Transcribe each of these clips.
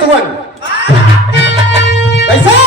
देत हुन कैसे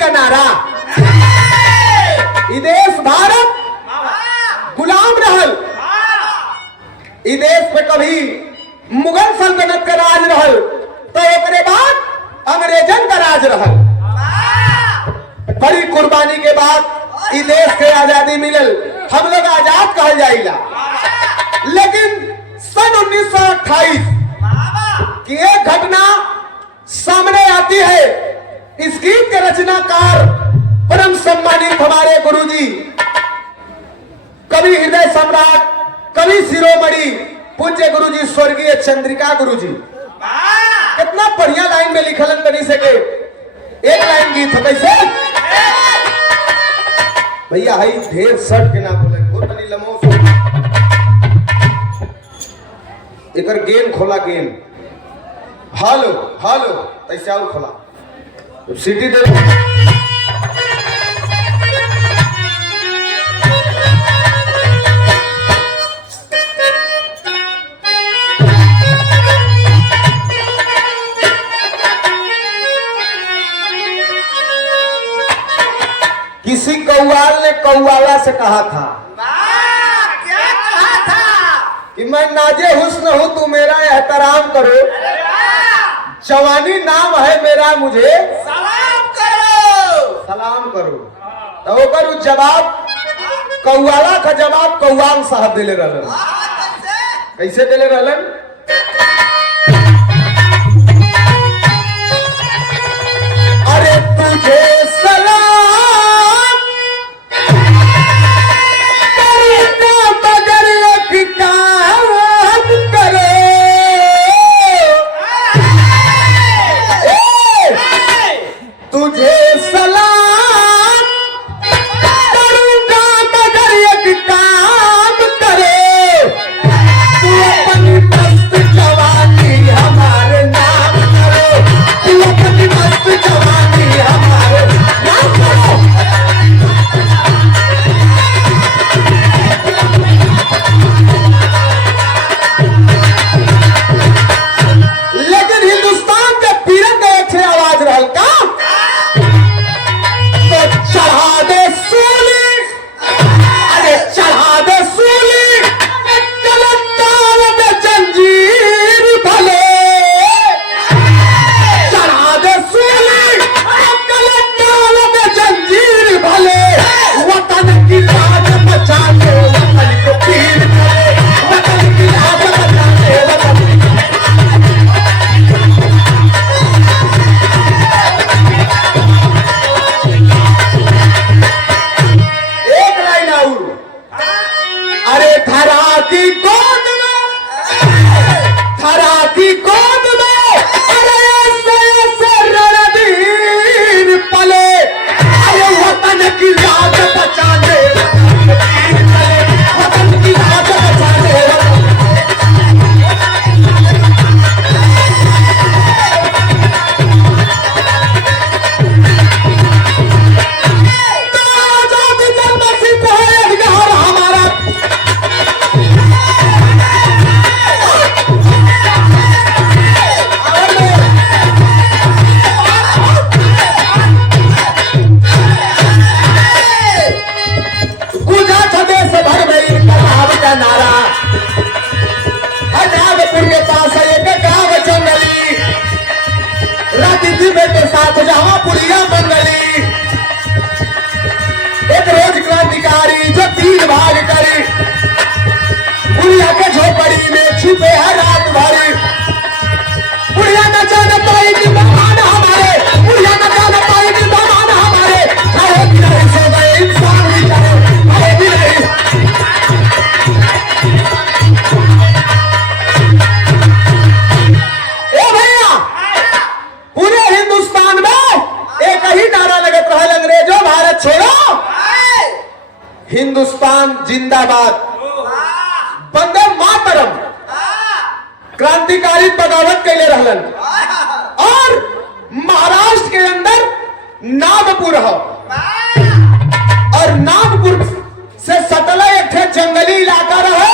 का नारा ई देश भारत गुलाम रहल। ई देश पे कभी मुगल सल्तनत का राज रहल तो एकरे बाद अंग्रेजन का राज रहल। बड़ी कुर्बानी के बाद ई देश के आजादी मिलल, हम लोग आजाद कहल जाइला। लेकिन सन 1928 की एक घटना सामने आती है। इस गीत के रचनाकार परम सम्मानित हमारे गुरुजी कवि हृदय सम्राट कवि शिरोमणि पूज्य गुरुजी स्वर्गीय चंद्रिका गुरुजी कितना बढ़िया लाइन में लिखलन बनी सके। एक लाइन गीत है कैसे भैया हई ढेर सट के ना बोले बहुत तनी लमो एकर गेन खोला गेन हालो हालो ऐसे और खोला सिटी दे किसी कौवाल ने कौवाला से कहा था क्या कहा था कि मैं नाजे हुस्न हूं तू मेरा एहतराम करो, जवानी नाम है मेरा मुझे सलाम करो सलाम करो। तो ओकर जवाब कौवाला का जवाब कौवाल साहब दिले रहलन। कैसे दिले रहलन अरे तुझे सलाम करता मगर एक काम करे तुझे सलाम करूंगा मगर एक काम करे तू अपनी मस्त जवानी हमारे नाम करो, तू अपनी मस्त जवानी हमारे हिंदुस्तान जिंदाबाद, वंदे मातरम, क्रांतिकारी बगावत कैले रहलन। और महाराष्ट्र के अंदर नागपुर है, और नागपुर से सटला एक ठे जंगली इलाका रहे,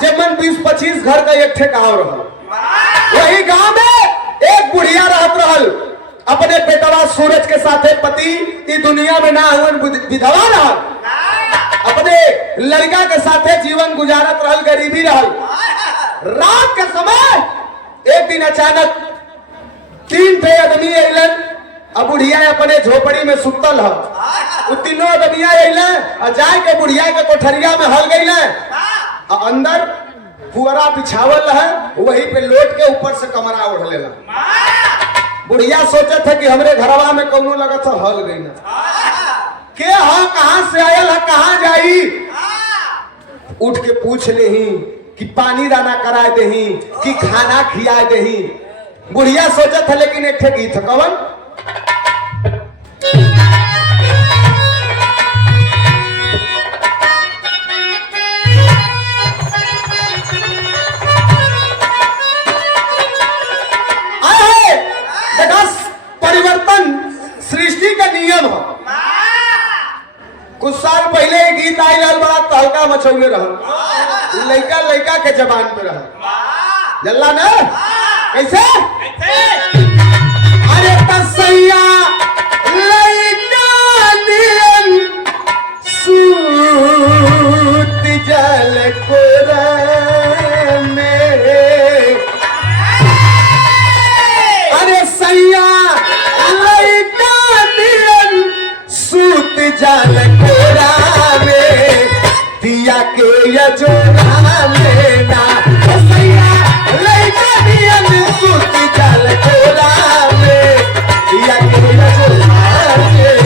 जमन 20-25 घर का एक ठे गांव रहा। वही गांव में एक बुढ़िया रहत रहल, अपने बेटवा सूरज के साथे पति इस दुनिया में ना हुन विधवा रहल, अपने लड़का के साथे जीवन गुजारत रहल, गरीबी रहल। रात के समय एक दिन अचानक 3 ठे आदमी अइलन, अब बुढ़िया अपने झोपड़ी में सुतल है। वो तीनों आदमिया अइलन और जाए के बुढ़िया के कोठरिया में हल गइलन, और अंदर पुअरा बिछावल है, वही पे लोट के ऊपर से कमरा ओढ़ लेला। बुढ़िया सोचत है कि हमरे घरवा में कौनो लगत है हल गई ना, के हाँ कहाँ से आयल है, कहाँ जाई। उठ के पूछ लेही कि पानी दाना कराए देही कि खाना खियाए देही। बुढ़िया सोचत है, लेकिन एक ठे गीत कवन, परिवर्तन सृष्टि का नियम है। कुछ साल पहले एक गीत आई रहल, बड़ा तहलका मचौले रहल, लड़का लड़का के जबान पे रहल, जल्ला ना कैसे अरे तसैया लड़का दियन सूत जल कोरा में, अरे सैया सूत जल कोरा में, दिया के यजोरा में ना, सैया लड़का दियन सूत जल कोरा में, दिया के यजोरा में।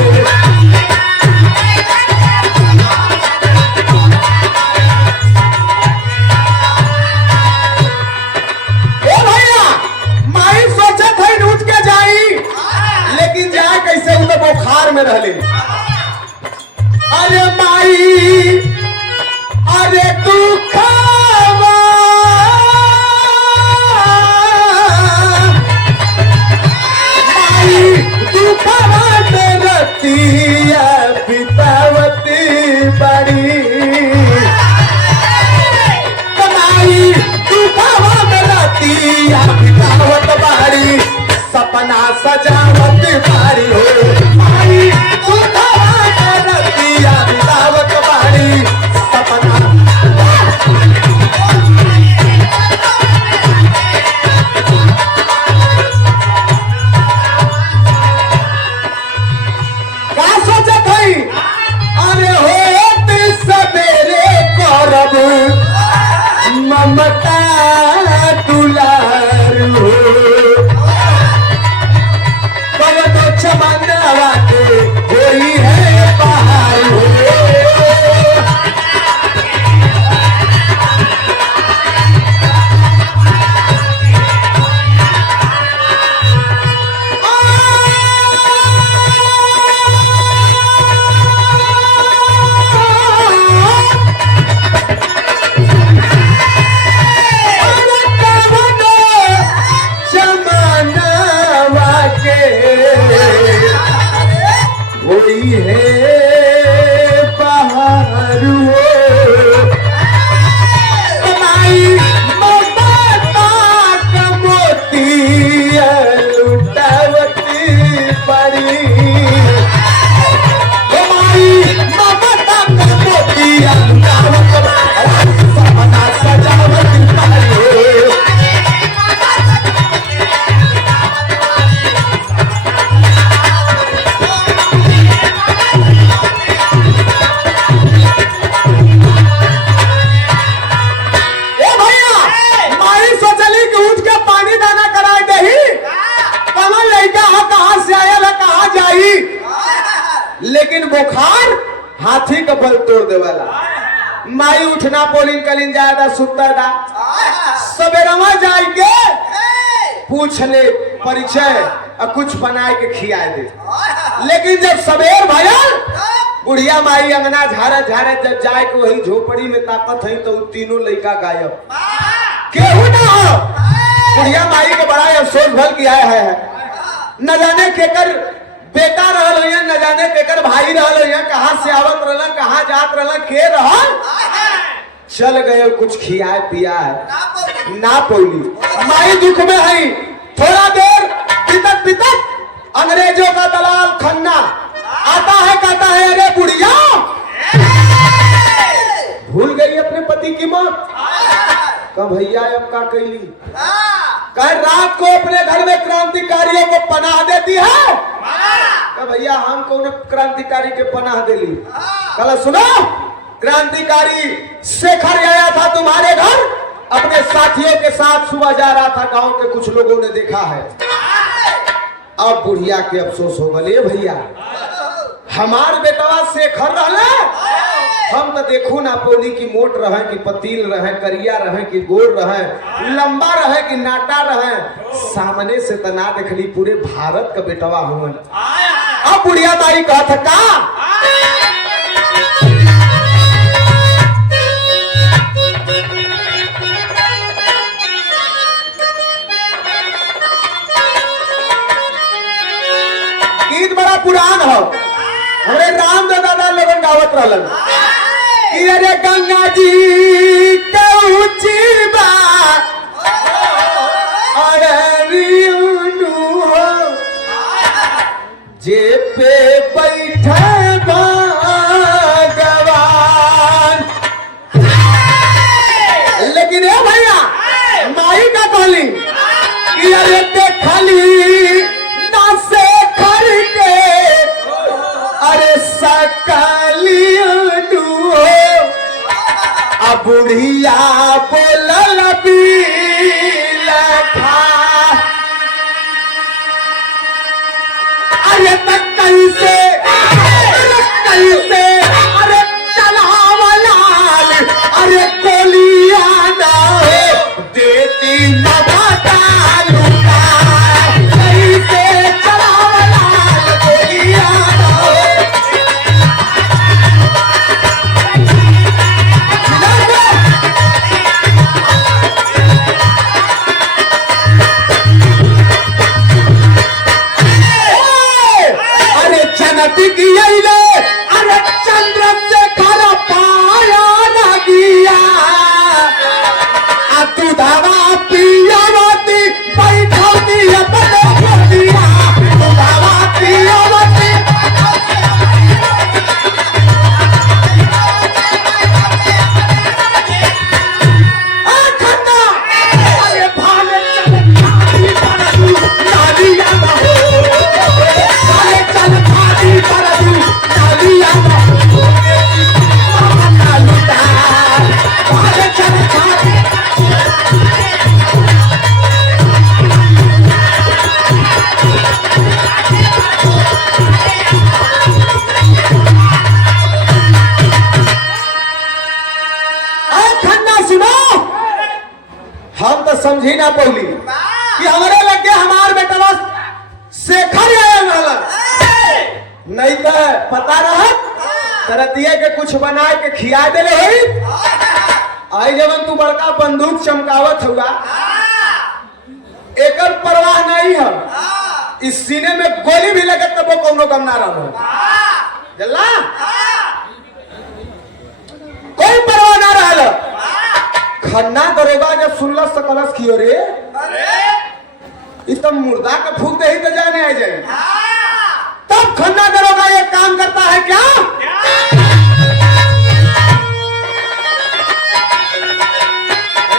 ओ भैया, माई सोचत है उठ के जाई, लेकिन जाए कैसे, उन बुखार में रहली। अरे माई अरे तू खावा, माई तू खावा रतिया बितावती बड़ी, माई तू खावा रतिया बितावत बारी, सपना सजावत बारी हो, माई तू खावा रतिया बितावत बारी, सपना। क्या सोचत हई, अरे होत सवेरे करब ममता दुलार हो, चमनवा के होई है बाहर हो, लेकिन बुखार हाथी का बल तोड़ दे वाला। माई उठना पोलिंग कलिन जाएगा सुता दा सवेरवा जाए के पूछ ले परिचय और कुछ बनाए के खिया दे। लेकिन जब सवेर भयल बुढ़िया माई अंगना झारत झारत जब जाए के वही झोपड़ी में ताकत है तो तीनों लड़का गायब। केहू ना हो। बुढ़िया माई के बड़ा अफसोस भल किया है। न जाने केकर बेटा रहल हो, न जाने केकर भाई रहल हो, कहाँ से आवत रहल, कहाँ जात रहल, के रहल, चल गए कुछ खियाए पियाए ना पौली। माई दुख में है। थोड़ा देर पितक पितक अंग्रेजों का दलाल खन्ना आता है, कहता है अरे बुढ़िया भूल गई अपने पति की मौत। कब भैया अब का कैली? कह रात को अपने घर में क्रांतिकारियों को पनाह देती है। कब भैया हम कौन क्रांतिकारी के पनाह दिली? कल सुनो, क्रांतिकारी शेखर आया था तुम्हारे घर, अपने साथियों के साथ सुबह जा रहा था, गांव के कुछ लोगों ने देखा है। अब बुढ़िया के अफसोस हो गए, भैया हमार बेटवा शेखर रहले, हम तो देखू ना पौली की मोट रहे कि पतील रहे, करिया रहे कि गोर रहे, लंबा रहे कि नाटा रहे, सामने से तना देखली पूरे भारत का बेटवा हुआ। अब बुढ़िया माई कहत का गीत बड़ा पुरान हो, हमारे राम दादा लोगन गावत रहलन कि अरे गंगा जी के ऊंची बा अरे रियनु हो जे पे बैठे भगवान। लेकिन ए भैया माई का कहली कि अरे देखली ना से करके अरे सकलियनु हो। अब बुढ़िया बोलल बिलखा अरे तक कैसे अरे चलावलाल अरे कोलिया ना हो देती न बतालूका कैसे चलावलाल कोलिया ना हो। अरे जनती की अरे चंद्र से घर पाया न गिया तू धावा पियावती बैठौती अपने दिया तू धावा पियावती खन्ना अरे भाले चल खाली परदू नालिया न हो भाले चल खाली परदू नालिया न हो माता लुटा भाले चल खाली खन्ना सुनो, हम तो समझी ना पौली कि हमारे लगे हमार बेटा शेखर आयल रहल, नहीं तो पता रहत तरतिया के कुछ बना के खिया देले होई। आई जवन तू बड़का बंदूक चमकावत हुआ एकर परवाह नहीं है, इस सीने में गोली भी लगे तब वो कौनो गम ना रहो जल्ला कोई परवाह ना रहल। खन्ना दरोगा जब सुनल सकलस कियो रे इस तब मुर्दा का फूक दे ही तो जाने आ जाए। तब खन्ना दरोगा ये काम करता है क्या?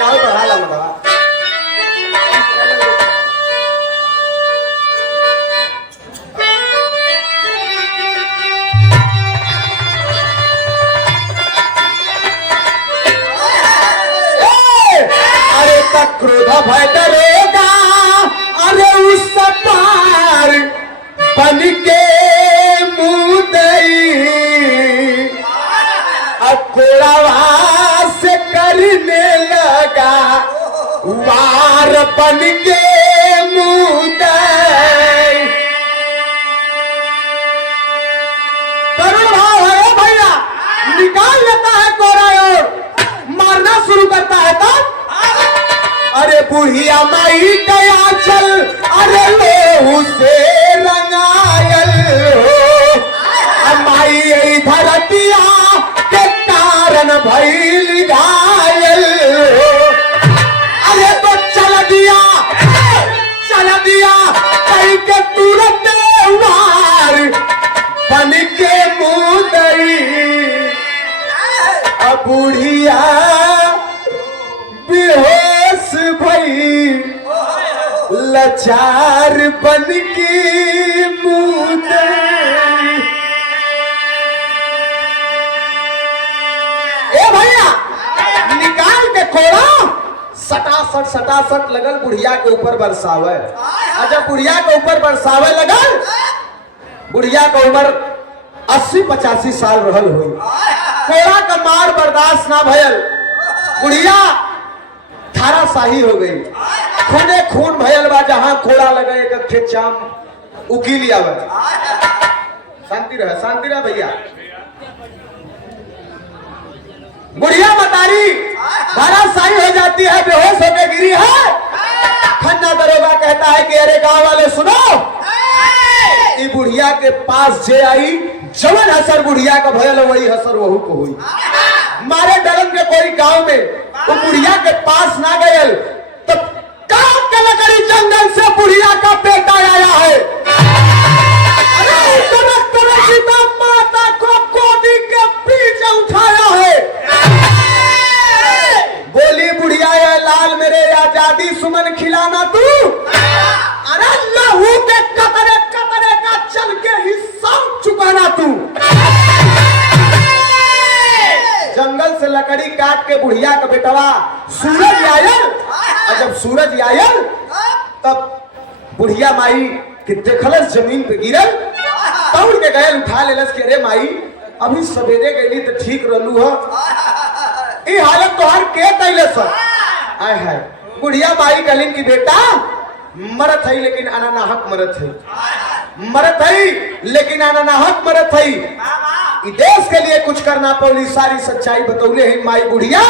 बढ़ा ला मगा क्रोध भय डरेगा अरे उस पार बन के मुदई अकोड़ावा से करने लगा वार बन के मुदई। करुण भाव है बुढ़िया माई गया चल अरे लोहू से रंगायल हो माई यही धरतिया के कारण भइल घायल हो अरे तो चल दिया कहीं के तुरंत उधार बन के मुदई अब बुढ़िया बेहोश भई लाचार बन के मुदई। ए भैया निकाल के खोड़ा सटासट लगल बुढ़िया के ऊपर बरसावे। जब बुढ़िया के ऊपर बरसावे लगल बुढ़िया का उम्र 80-85 साल रहल हुई। कोड़ा का मार बर्दाश्त ना भयल बुढ़िया धाराशाही हो गई। खूने खून भयल बा जहां खोड़ा लगे एक खेत चाम उकी लिया बा। शांति रहे भैया। बुढ़िया मतारी धाराशाही हो जाती है, बेहोश होकर गिरी है। खन्ना दरोगा कहता है कि अरे गांव वाले सुनो, ई बुढ़िया के पास जे आई जवन असर बुढ़िया का भयल वही असर वहू को हुई। मारे डरन के कोई गांव में वो बुढ़िया के पास ना गयल तो काट के लकड़ी जंगल से बुढ़िया का बेटा आया है। अरे सीता माता को गोदी के पीछे उठाया है। बोली बुढ़िया ये लाल मेरे आजादी सुमन खिलाना तू, अरे लहू के कतरे कतरे का चल के हिसाब चुकाना तू। जंगल से लकड़ी काट के बुढ़िया का बेटवा सूरज आयल और जब सूरज आयल तब बुढ़िया माई कि देखलस जमीन पे गिरल दौड़ के गए उठा लेलस कि अरे माई अभी सवेरे गई तो ठीक रहलू हो, ई हालत तोहार के कैलस आय है। बुढ़िया माई कहलिन कि बेटा मरत है लेकिन अनानाहक मरत है लेकिन अनानाहक मरत है। ई देश के लिए कुछ करना पौली सारी सच्चाई बतौले हैं माई बुढ़िया।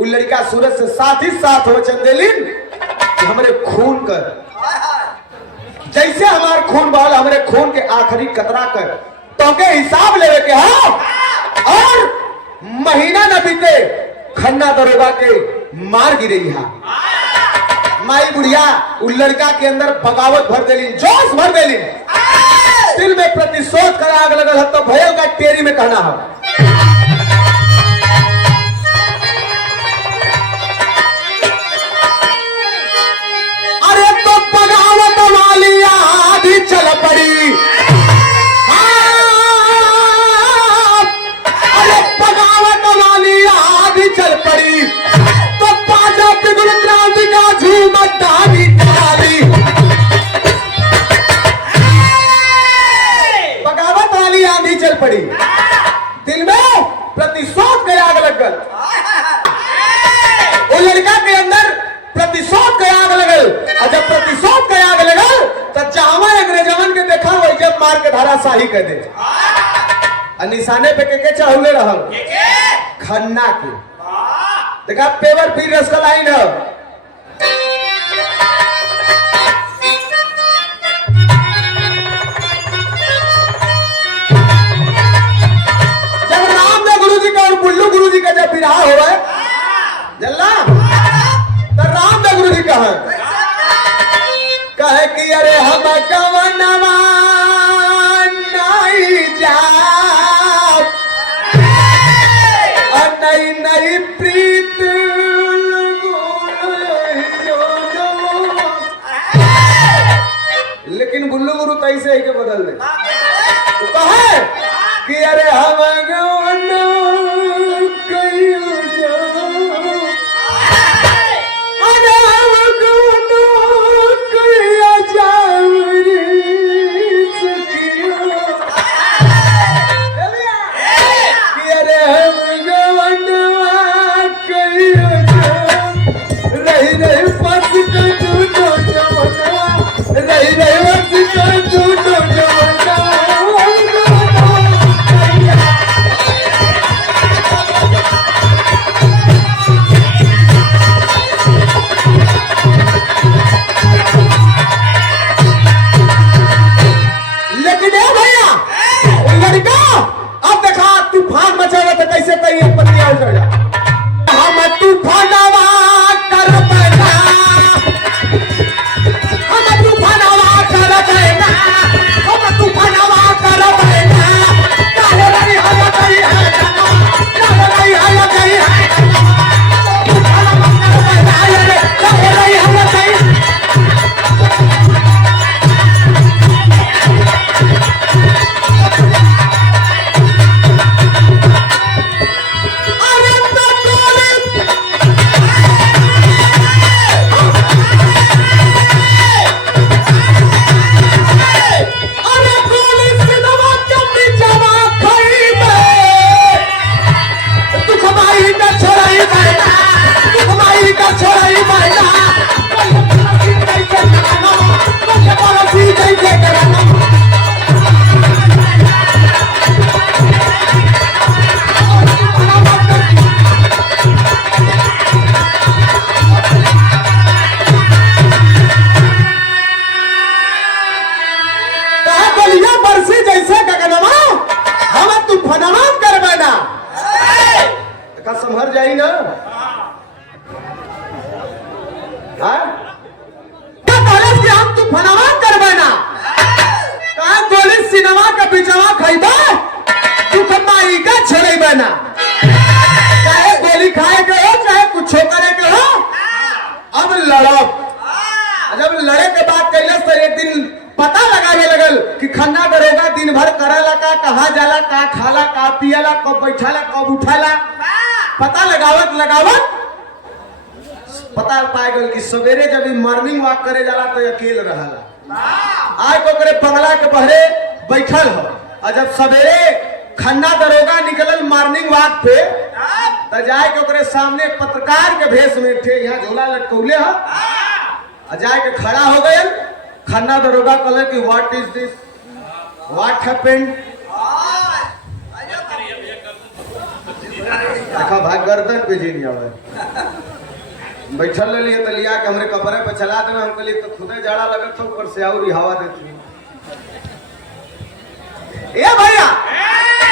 उ लड़का सूरज से साथ ही साथ वचन देलिन कि हमरे खून कर जैसे हमार खून बहल हमरे खून के आखिरी कतरा कर तो के हिसाब लेवे के हाँ। और महीना न बीते खन्ना दरोगा के मार गिरी हा। माई बुढ़िया उ लड़का के अंदर बगावत भर देलिन, जोश भर देलिन। दिल में प्रतिशोध कर आग लगल है तो भयल का टेरी में कहना है। अरे तो बगावत वाली आधी चल पड़ी, अरे बगावत वाली आधी चल पड़ी तो पाजा पिघल क्रांति का झूमत डाली डाली। बगावत वाली आंधी चल पड़ी, दिल में प्रतिशोध के आग लग गल। वो लड़का के अंदर प्रतिशोध के आग लगल और जब प्रतिशोध के आग लगल तो चाहवा अंग्रेजवन के देखा वही जब मार के धाराशाही कर दे। निशाने पे के चाहुले रहल खन्ना के देखा पेवर पी रस का लाइन है। जब रामदेव गुरु जी का और बुल्लू गुरु जी का जब विवाह हो रहा है जल्ला तो रामदेव गुरु जी कहे कि अरे हम कवनवा नहीं जा नई नई प्रीत लेकिन बुल्लू गुरु तैसे ही के बदल दे कहे कि अरे हम लड़का अब देखा तूफान मचेगा तो कैसे तई पत्तियां उड़ जा हम तूफानवा कर बैठा हम तूफानवा कर बैठा हम तूफानवा कर बैठा काहे रही हवा गई है काहे रही हवा गई है तूफानवा कर बैठा रे काहे रही हवा गई संभर जाई ना हम तू फनावा करबे ना कहा गोली सिनेमा का बिचवा खइबा तू कमाई का छड़ेबे ना चाहे गोली खाए के हो चाहे कुछ करे के हो अब लड़ो जब लड़े के बाद कैले तो एक दिन पता लगावे लगल कि खन्ना दरोगा दिन भर करेला का कहा जाला का खाला का पियला कब बैठाला कब उठाला पता लगावत पता पाए गल कि सवेरे जब मॉर्निंग वॉक करे जाला तो अकेले रहला आज तो करे बंगला के बहरे बैठल हो और जब सवेरे खन्ना दरोगा निकलल मॉर्निंग वॉक पे तो जाए के ओकरे सामने पत्रकार के भेष में थे यहाँ झोला लटकौले हो और जाए के खड़ा हो गए खन्ना दरोगा कहले कि what is this what happened देखा भाग गर्दन पे जी नहीं आवे बैठल ले लिए तो लिया के हमरे कपड़े पे चला देना हम कहलिए तो खुदे जाड़ा लगत तो ऊपर से और हवा देती ए भैया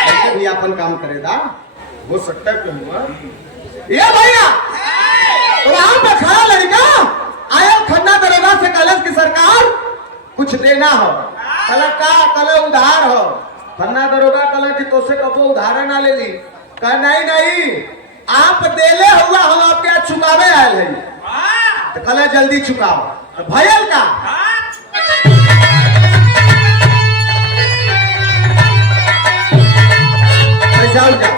ऐसे भी अपन काम करेगा वो सकता है हुआ ए भैया तो वहां पे खड़ा लड़का आया खन्ना दरोगा से कलश की सरकार कुछ देना हो कल उधार हो खन्ना दरोगा कल की तो से कबो उधार ना ले ली कहा नहीं आप देले हुआ हम आपके आज चुकावे आए हैं तो कल जल्दी चुकाओ भयल का जाओ जा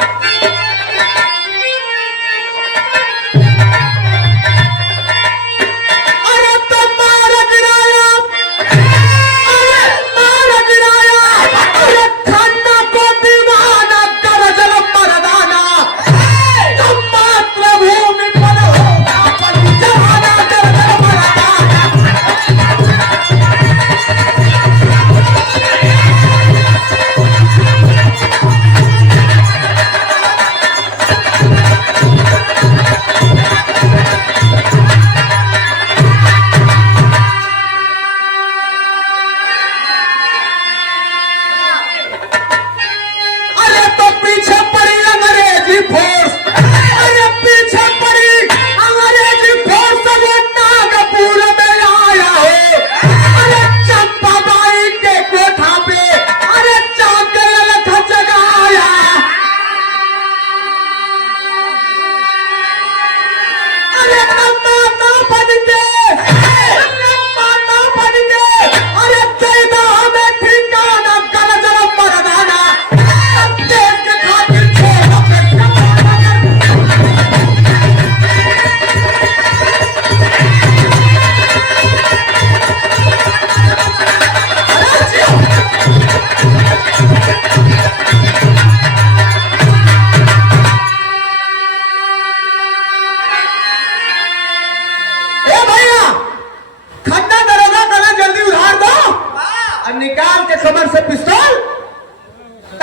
निकाल के कमर से पिस्तौल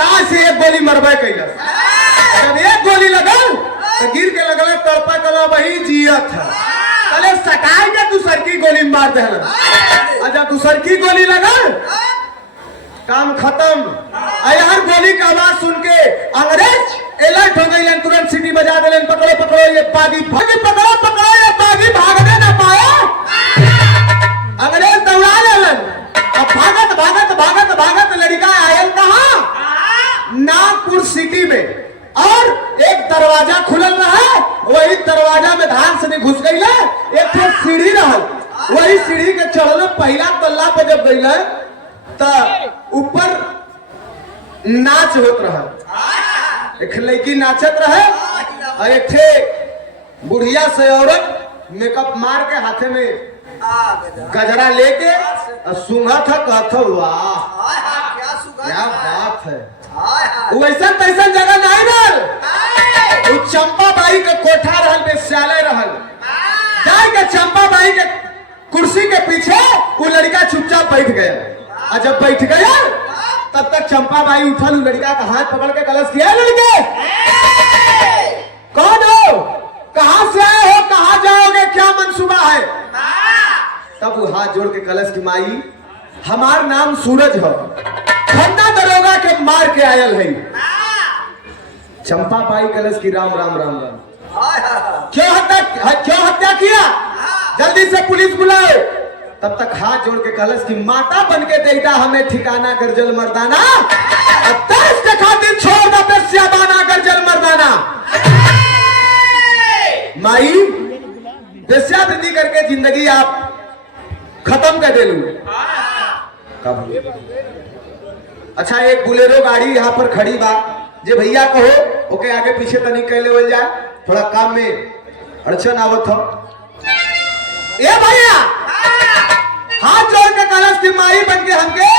ताज से एक गोली मरबे कैलस जब एक गोली लगल तो गिर के लगल तड़पा कला वही जियत है कले सटाई के दूसर की गोली मार देहल और जब दूसर की गोली लगल काम खत्म। यार गोली का आवाज सुन के अंग्रेज अलर्ट हो गई, तुरंत सीटी बजा दिले, पकड़ो पकड़ो ये बागी, पकड़ो पकड़ो ये बागी, भागने ना पाया। अंग्रेज दौड़ा लेलन, अब भागत भागत भागत भागत लड़का आयल कहा नागपुर सिटी में, और एक दरवाजा खुलल रहा, वही दरवाजा में धान से घुस गई, एक तो सीढ़ी रहल, वही सीढ़ी के चढ़ल पहला तल्ला पे जब गई तो ऊपर नाच होत रहा, एक लड़की नाचत रहे और एक थे बुढ़िया से औरत मेकअप मार के हाथे में गजरा लेके और सूंघा था, कहता वाह क्या बात है। वैसा तैसा जगह नहीं रहल, वो चंपा बाई के कोठा रहल, वेश्यालय रहल, जाए के चंपा बाई के कुर्सी के पीछे वो लड़का चुपचाप बैठ गया, और जब बैठ गया तब तक चंपा बाई उठल, लड़का का हाथ पकड़ के कलश किया, लड़के कौन हो, कहां से आए हो, कहां जाओगे, क्या मंसूबा है। तब वो हाथ जोड़ के कलश की माई हमार नाम सूरज है, खन्ना दरोगा के मार के आयल है। चंपा बाई कलश की राम राम राम राम, क्यों हत्या किया, जल्दी से पुलिस बुलाओ। तब तक हाथ जोड़ के कलश की माता बन के देता हमें ठिकाना गर्जल मर्दाना, दर्श के खातिर छोड़ दा बेस्याबाना गर्जल मर्दाना। माई बेस्यावृत्ति करके जिंदगी आप खत्म कर देलू। अच्छा एक बुलेरो गाड़ी यहाँ पर खड़ी बा, जे भैया कहो ओके आगे पीछे तनी कह लेवल जाए, थोड़ा काम में अड़चन आवत हो। ए भैया हाथ जोड़ के कलश की माई बन के हमके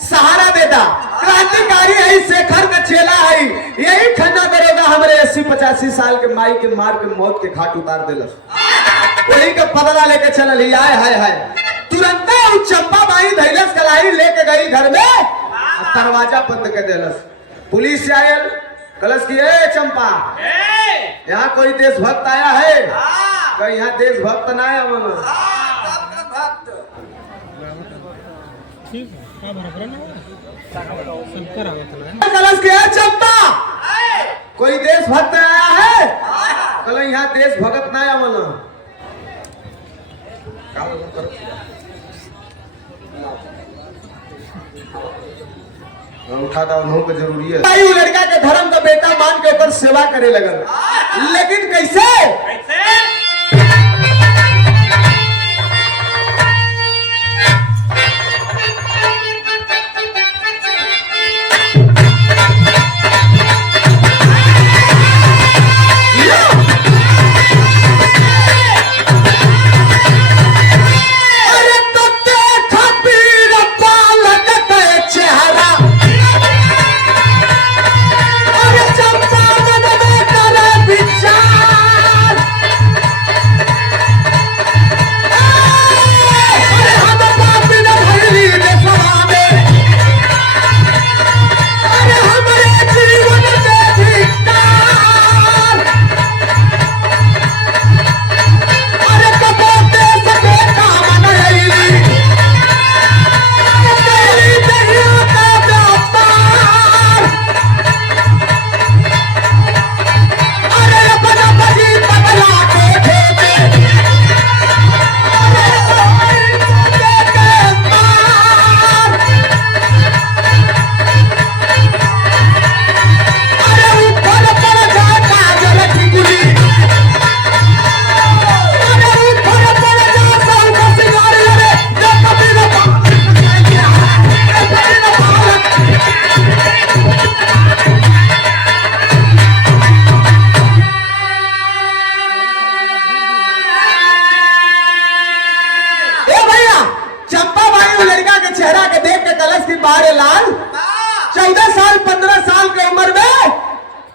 सहारा देता, क्रांतिकारी है, शेखर का चेला है, यही खन्ना दरोगा हमारे 80-85 साल के माई के मार के मौत के घाट उतार दिलस, वही का बदला लेके चल ही आए हाय तुरंत चंपा बाई धैलस कलाई लेके गई घर में, दरवाजा बंद कर दिलस। पुलिस से आयल, कलश की ए चंपा यहाँ कोई देशभक्त आया है, कहीं यहाँ देशभक्त ना आया मन, कलश की ए चंपा कोई देशभक्त आया है, कल यहाँ देशभक्त ना आया मन। उठा था उन्हों को जरूरी है, भाई वो लड़का के धर्म का बेटा मान के ऊपर सेवा करे लगल, लेकिन कैसे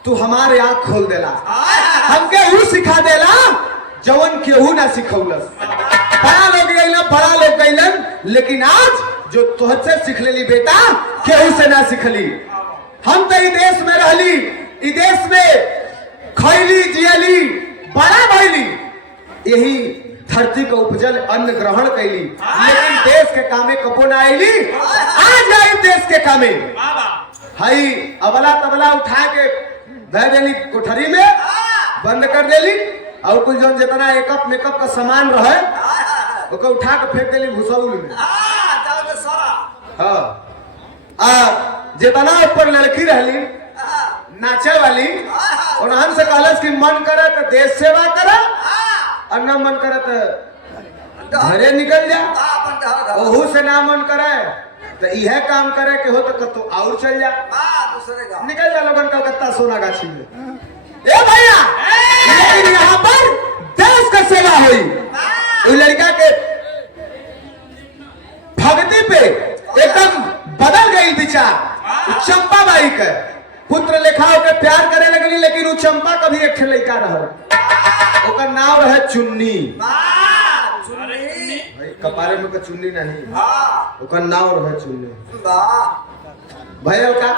तू हमारे आँख खोल देला, हमके ऊ सिखा देला जवन केहू ना सिखौलस। बड़ा लोग गइलन, बड़ा लोग गइलन, लेकिन आज जो तुहसे सीख लेली बेटा केहू से ना सिखली। हम तो ई देश में रहली, ई देश में खैली जियली, बड़ा भइली, यही धरती के उपजल अन्न ग्रहण कैली, लेकिन देश के कामे कबो ना आईली। आज आई देश के कामे हई अबला तबला उठा के दे देली कोठरी में, बंद कर देली, और कुल जो जितना एकअप मेकअप का सामान रहे ओके उठा के फेंक देली भूसौल में। हाँ जितना ऊपर लड़की रहली नाचे वाली, और हमसे कहलस कि मन करे तो देश सेवा करे, और न मन करे तो घरे निकल जा। ओहू से ना मन करे तो यह काम करे कि हो तो कतो और चल जा, निकल जा लोगन कलकत्ता सोनागाछी में। ए भैया लेकिन यहाँ पर देश का सेवा हुई। उस लड़का के भक्ति पे एकदम बदल गई विचार। चंपा बाई के पुत्र लेखा होकर प्यार करे लगली, लेकिन वो चंपा कभी एक लड़का रह, ओकर नाम रहे चुन्नी। भाई कपारे में चुन्नी नहीं, ओकर नाम रहे चुन्नी। भैया का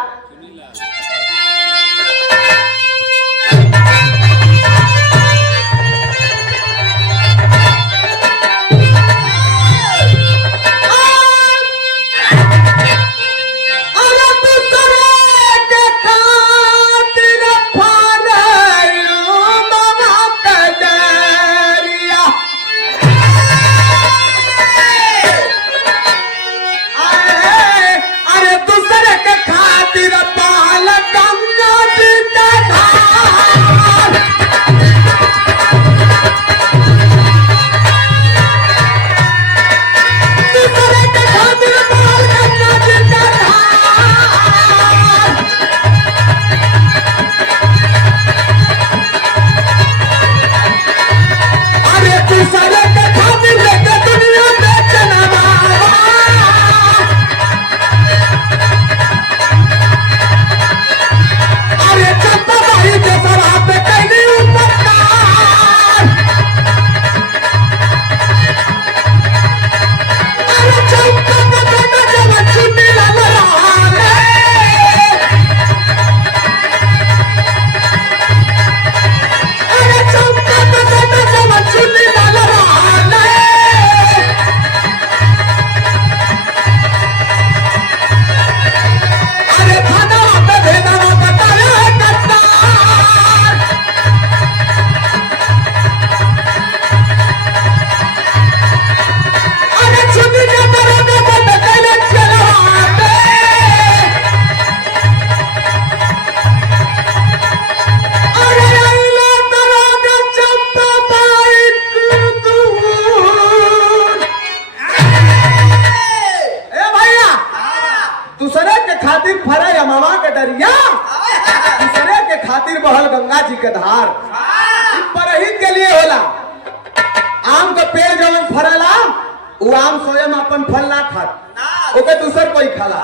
खातिर बहल गंगा जी के धार परहित के लिए होला। आम का पेड़ जवन फरेला वो आम स्वयं अपन फल ना खात, ओके दूसर कोई खाला।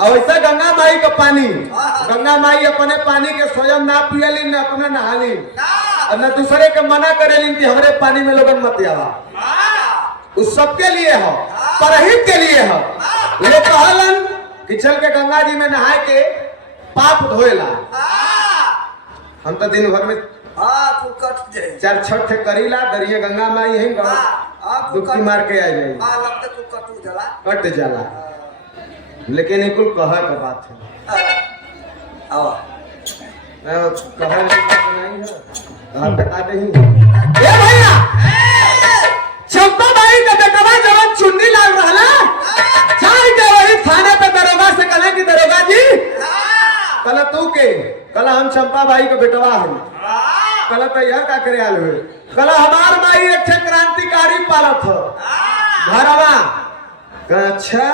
और ऐसा गंगा माई का पानी, गंगा माई अपने पानी के स्वयं ना पियली न अपने नहाली, और न दूसरे के मना करेली कि हमरे पानी में लोगन मत आवा। उस सबके लिए हो, परहित के लिए हो। लोग कहलन कि चल के गंगा जी में नहाए के पाप धोएला। हम तो दिन भर में चार छठ करीला, दरिया गंगा माई है डुबकी मार के आ जाए कट जाला। लेकिन एक कह का बात है, कह नहीं है बता दे भैया। चंपा बाई का बेटवा जवान चुन्नी लाल रहला, जाए के वही थाने पे दरोगा से कहले कि दरोगा जी कल तू के कल हम चंपा बाई का बेटवा है, कल तैयार का करे आल हुए। कल हमार माई एक क्रांतिकारी पालत हो घरवा। अच्छा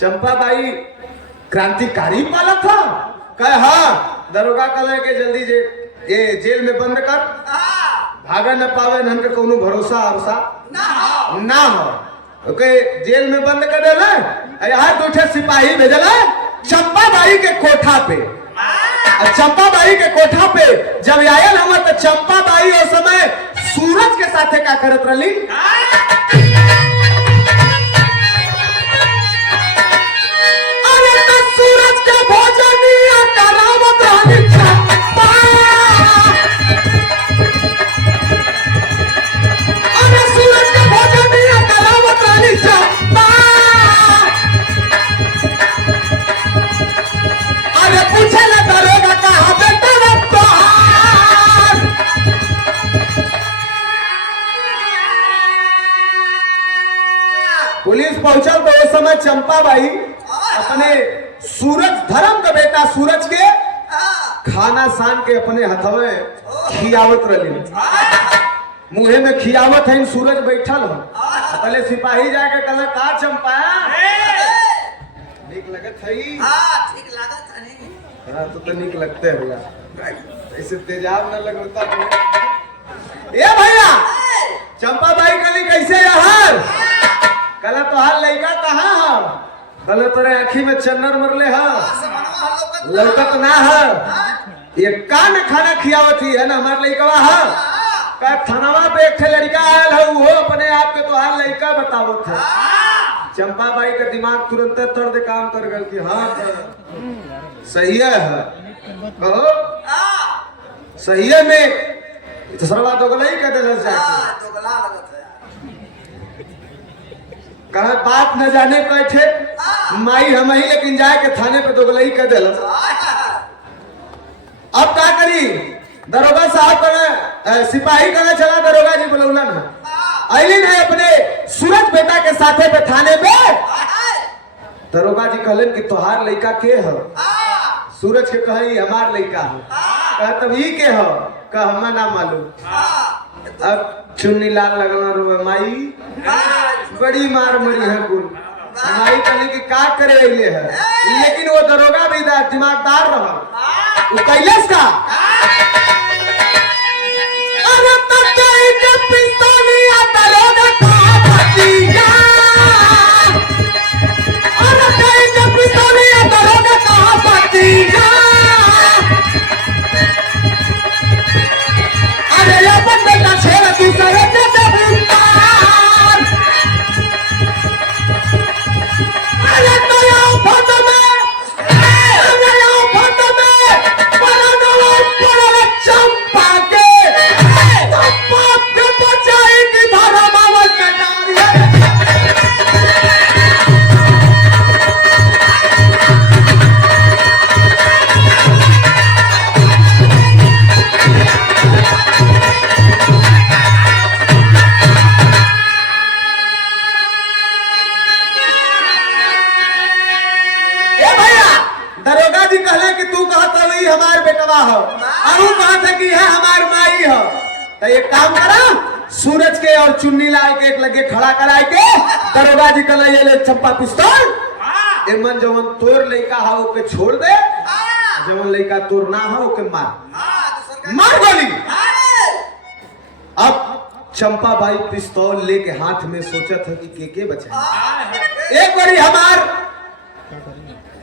चंपा बाई क्रांतिकारी पालत हो कहे हाँ। दरोगा कहे के जल्दी जेल में बंद कर, भागा न पावे न के कोनो भरोसा अरसा ना हो। ओके जेल में बंद कर देला। यार दूठे सिपाही भेजला चंपा बाई के कोठा पे। चंपा बाई के कोठा पे जब आयल हुआ तो चंपा बाई उस समय सूरज के साथे क्या करत रही। अरे तो सूरज के भोजनिया करावत रही चंपा। अरे चंपाबाई अपने सूरज धर्म का बेटा सूरज के खाना सान के अपने हथवे खियावत रही, मुहे में खियावत है। सूरज बैठल हो, पहले सिपाही जाके कहला का चंपा ठीक लगत है? ठीक लागत है। हाँ तो निक लगते है भैया, ऐसे तेजाब न लगता ये भैया। चंपाबाई कहली कैसे यार? कहला तोहार लड़का कहाँ है? कहले तोरे आँखी में चन्नर मरले है, लौकत ना है। ये कान खाना खियावत ही है ना हमार लड़का है। का थानावा पे एक लड़का आयल है, वो अपने आप के तोहार लड़का बतावत है। चंपाबाई का दिमाग तुरंत तर्द काम कर गल कि हाँ सही है। कहो सही है में तो सरवा दोगला ही कह देला जाके कहा बात न जाने कैठे माई हम ही, लेकिन जाए के थाने पे दोगला ही कह देला। अब क्या करी? दरोगा साहब का सिपाही कहना चला, दरोगा जी बुलौला ना आइलिन है अपने सूरज बेटा के साथे पे थाने में। दरोगा जी कहलन कि तोहार लड़का के है? सूरज के कहे हमार लड़का है। कह तब ही के हो? कह हमें ना मालूम। अब चुन्नी लाल लगना रो माई बड़ी मार मरी है कुल। माई कहली कि का करे अइले है, लेकिन वो दरोगा भी दिमागदार रहा, वो कैलस का अरे तत्काई के पिस्तौलिया दरोगा का पतिया, अरे तत्काई के पिस्तौलिया दरोगा का पतिया, अरे ये बंदे का छेड़ा दूसरे के जबूतार, अरे तो यहाँ फोटो में, अरे यहाँ फोटो में बड़ा नवा बड़ा चंपा के दरोगा जी कहले कि तू कहता वही हमार बेटवा हो, अनु कहता कि है हमार माई हो। तो एक काम करा, सूरज के और चुन्नी लाल के एक लगे खड़ा कराए के दरोगा जी कहले ये ले चंपा पिस्तौल, ए मन जवन तोर लइका हो के छोड़ दे, जवन लइका तोर ना हो के मार मार गोली। अब चंपाबाई पिस्तौल लेके हाथ में सोचत है कि के बचाए। एक बारी हमार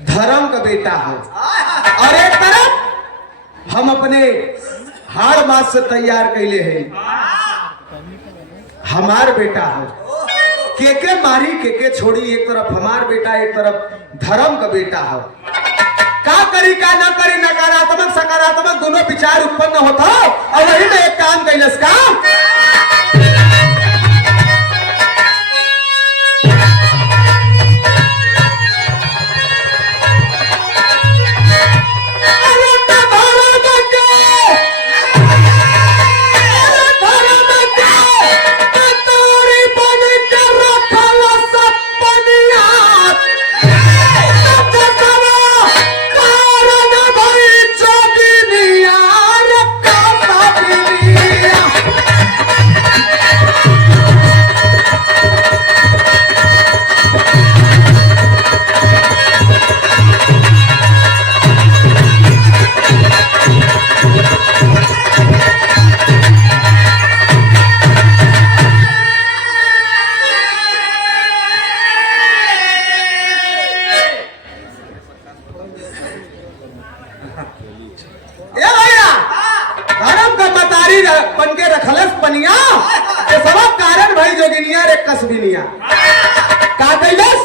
धर्म का बेटा है और एक तरफ हम अपने हार मास से तैयार कैले हैं, हमार बेटा है। के मारी के छोड़ी, एक तरफ हमार बेटा एक तरफ धर्म का बेटा है। का करी का ना करी, नकारात्मक सकारात्मक दोनों विचार उत्पन्न होता और वही में एक काम कैलस का बन के रखलस पनिया के सब कारण भाई जोगिनिया रे कसबिनिया का कैलस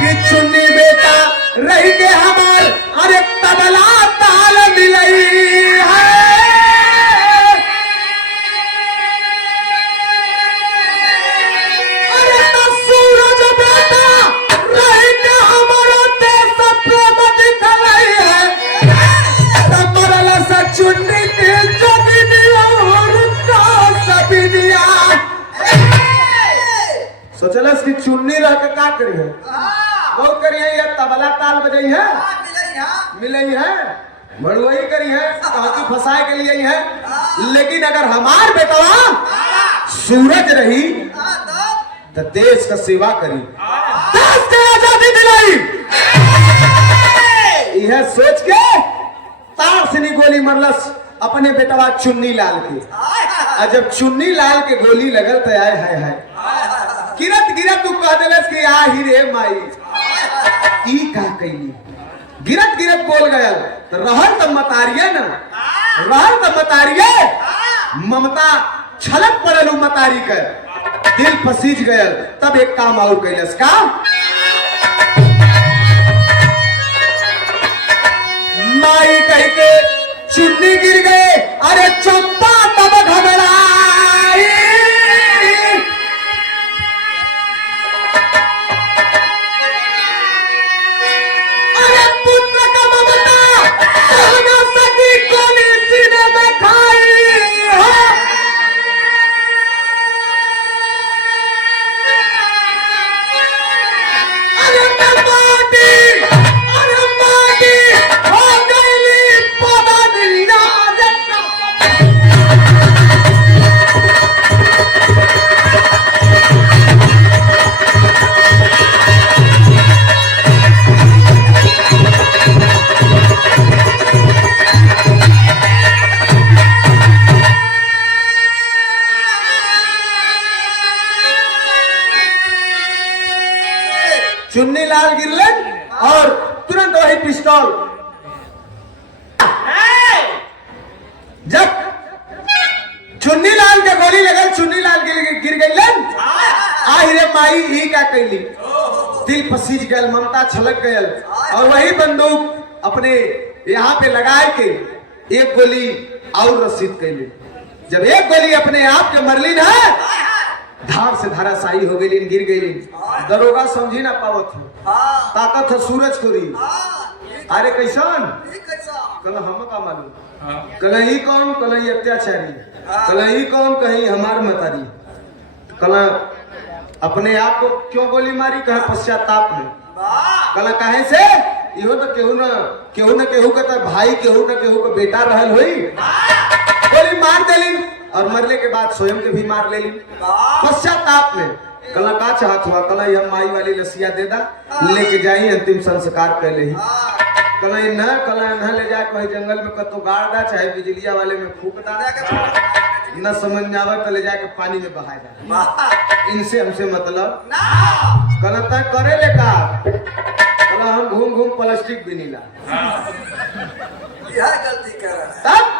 कि चुन्नी बेटा रही के हमार अरे तबला ताल मिलई है। अरे तो सूरज बेटा रही के हमारा देश प्रेम दिखलाई है, तमरल सा चुन्नी के जोगिनिया और का सबिनिया। सोच सोचलस कि चुन्नी रह के का करी है, बहुत करी है, ये तबला ताल बजाई है, मिले है, बड़ुआई करी है, हाथी फंसाए के लिए है। लेकिन अगर हमार बेटवा सूरज रही तो देश का सेवा करी, देश के आजादी दिलाई। यह सोच के तार से नहीं गोली मरलस अपने बेटवा चुन्नी लाल के। और जब चुन्नी लाल के गोली लगल तो आए है गिरत गिरत तू कह दिलस कि आ ही रे माई ई का कैली, गिरत गिरत बोल गयल तो रहल त मतारिया न, रहल त मतारिया ममता छलक पड़ल मतारी के, दिल पसीज गयल। तब एक काम और कैलस का, माई कह के चुन्नी गिर गए, अरे चंपा तब घबराई, अरे पुत्र का ममता सोना सकी कोली सीने में खाई है। अरे माटी हो गई पवन राज का। चुन्नी लाल गिरलन और तुरंत वही पिस्तौल, जब चुन्नी लाल के गोली लगल, चुन्नी लाल गिर गईलन। आहि रे माई ई का कैली, दिल पसीज गयल, ममता छलक गयल। और वही बंदूक अपने यहाँ पे लगाए के एक गोली और रसीद कैली। जब एक गोली अपने आप के मरली ना, धार से धाराशाही हो गई, गिर गई। दरोगा समझी ना पावत है, ताकत है सूरज कोरी। अरे कैसन कल हम का मालूम, कल ही कौन, कल ही अत्याचारी, कल ही कौन, कहीं हमार मतारी, कल अपने आप को क्यों गोली मारी, कहे पश्चाताप में, कल कहे से इहो तो केहू न केहू का तो भाई, केहू न केहू का बेटा रहल हुई, गोली मार देली और मरने के बाद स्वयं के भी मार ले ली पश्चाताप में। कला का चाहत हुआ, कला हम माई वाली लसिया दे दा, लेके जाई अंतिम संस्कार कर ले। कला न ले जाए कहीं जंगल में कतो गाड़ दा, चाहे बिजलिया वाले में फूक दा, न समझ में आवे तो ले जाके पानी में बहाए दा। इनसे हमसे मतलब कला तक करे ले का, कला हम घूम घूम प्लास्टिक भी नीला यह गलती कर रहा है।